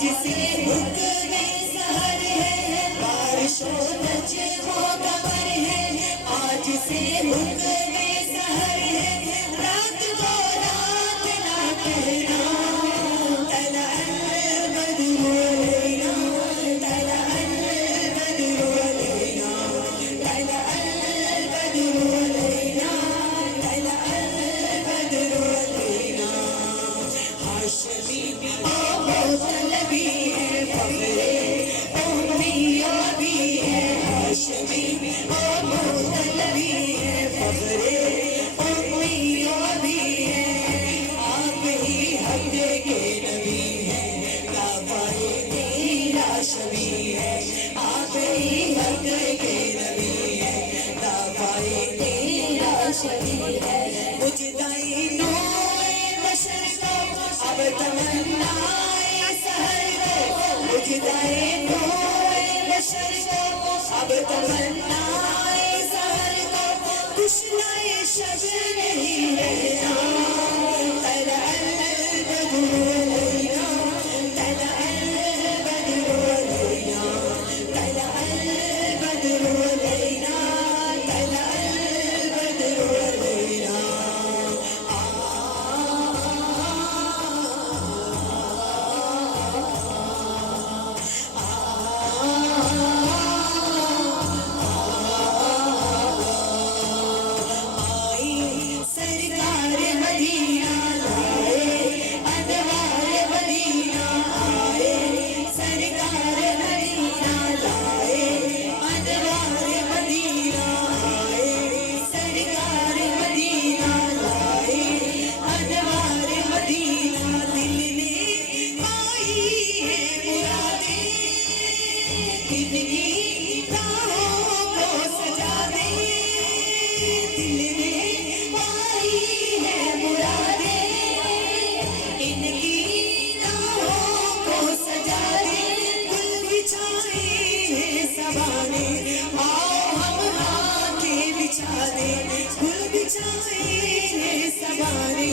आज से हुक्म सहर है, बारिशों नच वो कमर है। आज से हुक्म सहर है, रात को रात ना कहना। तला बदरू अलैना, तला बदरू अलैना, तला बदरू अलैना, तला बदरू अलैना। हाशमी ओ मोतलबी है फखरे उम्मिया भी है। हाशमी ओ मोतलबी है फखरे उम्मिया भी है। आप ही हक के नबी है, काबाए तेरा शबी है। आप ही हक के नबी है, काबाए तेरा शबी है। मुझदाई नूए बशर को अब तमन्नाए सहर को, मुझदाई नूए बशर को अब तमन्नाए सहर को। कुशनाए शब नहीं रहना, तला बदरू अलैना, तला बदरू अलैना, तला बदरू अलैना, तला बदरू अलैना। सरकार मदीना लाए, अनवार मदीना आए। सरकार मदीना लाए, अनवार मदीना आए। सरकार मदीना लाए, अनवार मदीना। दिल ने पाई है मुरादें, जिंदगी राहों को सजा दे। दिल ने पाई है मुरादें, इनकी राहों को सजा दे। गुल बिछाए हैं सवाने, आओ हम आके बिछा दे। गुल बिछाए हैं सवाने,